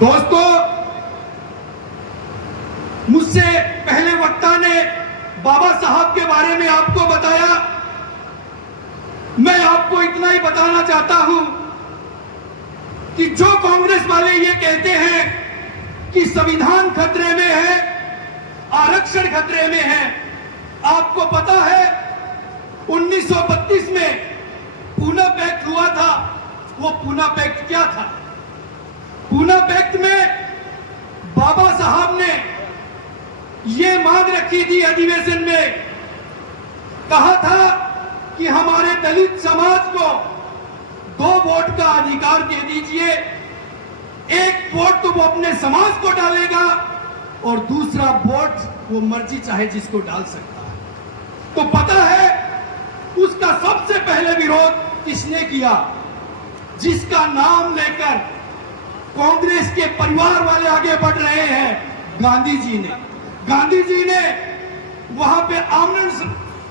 दोस्तों, मुझसे पहले वक्ता ने बाबा साहब के बारे में आपको बताया। मैं आपको इतना ही बताना चाहता हूं कि जो कांग्रेस वाले ये कहते हैं कि संविधान खतरे में है, आरक्षण खतरे में है, आपको पता है 1932 में पूना पैक्ट हुआ था। वो पूना पैक्ट क्या था? पूना पैक्ट में बाबा साहब ने ये मांग रखी थी अधिवेशन में, कहा था कि हमारे दलित समाज को 2 वोट का अधिकार दे दीजिए। 1 वोट तो वो अपने समाज को डालेगा और दूसरा वोट वो मर्जी चाहे जिसको डाल सकता है। तो पता है उसका सबसे पहले विरोध किसने किया? जिसका नाम लेकर कांग्रेस के परिवार वाले आगे बढ़ रहे हैं, गांधी जी ने। गांधी जी ने वहां पे आमरण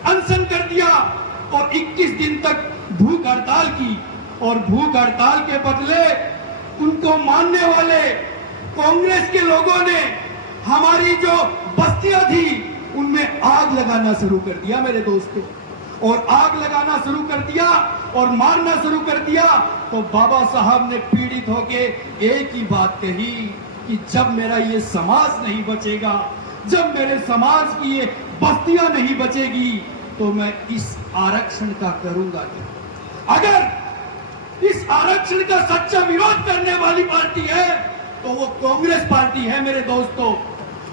अनशन कर दिया और 21 दिन तक भूख हड़ताल की, और भूख हड़ताल के बदले उनको मानने वाले कांग्रेस के लोगों ने हमारी जो बस्तियां थी उनमें आग लगाना शुरू कर दिया मेरे दोस्तों। और आग लगाना शुरू कर दिया और मारना शुरू कर दिया। तो बाबा साहब ने पीड़ित होके एक ही बात कही कि जब मेरा ये समाज नहीं बचेगा, जब मेरे समाज की ये बस्तियां नहीं बचेगी, तो मैं इस आरक्षण का करूंगा क्या? अगर इस आरक्षण का सच्चा विरोध करने वाली पार्टी है तो वो कांग्रेस पार्टी है मेरे दोस्तों।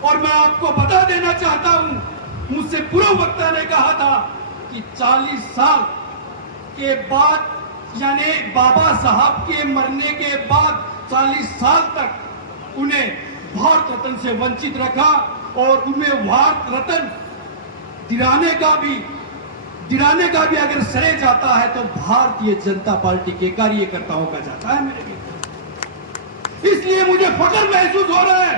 और मैं आपको बता देना चाहता हूं, मुझसे पूर्व वक्ता ने कहा था कि 40 साल के बाद, यानी बाबा साहब के मरने के बाद 40 साल तक उन्हें भारत रत्न से वंचित रखा, और उन्हें भारत रत्न दिलाने का भी अगर श्रेय जाता है तो भारतीय जनता पार्टी के कार्यकर्ताओं का जाता है मेरे लिए। इसलिए मुझे फख्र महसूस हो रहा है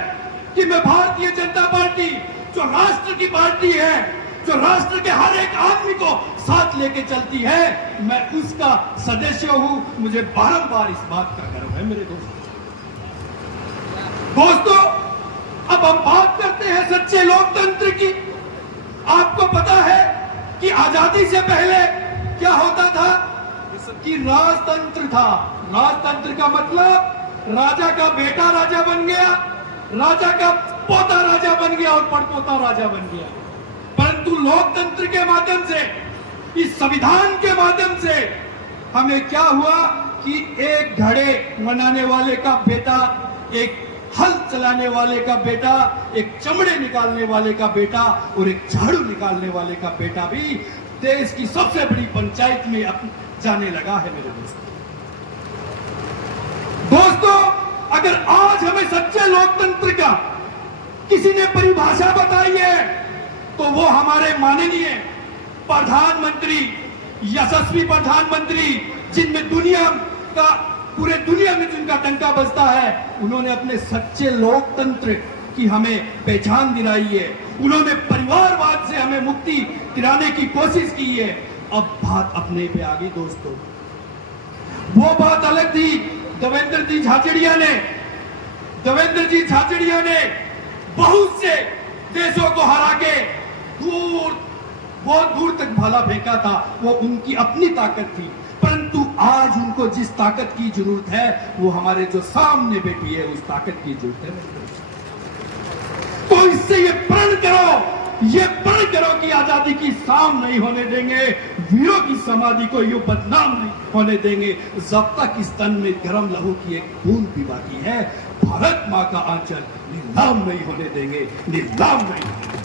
कि मैं भारतीय जनता पार्टी, जो राष्ट्र की पार्टी है, जो राष्ट्र के हर एक आदमी को साथ लेके चलती है, मैं उसका सदस्य हूं। मुझे बारंबार इस बात का गर्व है मेरे दोस्तों। अब हम बात करते हैं सच्चे लोकतंत्र की। आपको पता है कि आजादी से पहले क्या होता था? कि राजतंत्र था। राजतंत्र का मतलब राजा का बेटा राजा बन गया, राजा का पोता राजा बन गया और पड़पोता राजा बन गया। परंतु लोकतंत्र के माध्यम से, इस संविधान के माध्यम से हमें क्या हुआ कि एक घड़े बनाने वाले का बेटा, एक हल चलाने वाले का बेटा, एक चमड़े निकालने वाले का बेटा और एक झाड़ू निकालने वाले का बेटा भी देश की सबसे बड़ी पंचायत में जाने लगा है मेरे दोस्तों। अगर आज हमें सच्चे लोकतंत्र का किसी ने परिभाषा बताई है तो वो हमारे माननीय प्रधानमंत्री, यशस्वी प्रधानमंत्री, जिनमें पूरे दुनिया में जिनका डंका बजता है, उन्होंने अपने सच्चे लोकतंत्र की हमें पहचान दिलाई है। उन्होंने परिवारवाद से हमें मुक्ति दिलाने की कोशिश की है। अब बात अपने पे आ गई दोस्तों। वो बात अलग थी देवेंद्र जी झाझड़िया ने बहुत से देशों को हरा के बहुत दूर तक भाला फेंका था। वो उनकी अपनी ताकत थी। परंतु आज उनको जिस ताकत की जरूरत है वो हमारे जो सामने बैठी है उस ताकत की जरूरत है। तो इससे ये प्रण करो कि आजादी की शाम नहीं होने देंगे, वीरों की समाधि को यूं बदनाम नहीं होने देंगे। जब तक इस तन में गर्म लहू की एक बूंद भी बाकी है, भारत मां का आंचल नीलाम नहीं होने देंगे, नीलाम नहीं।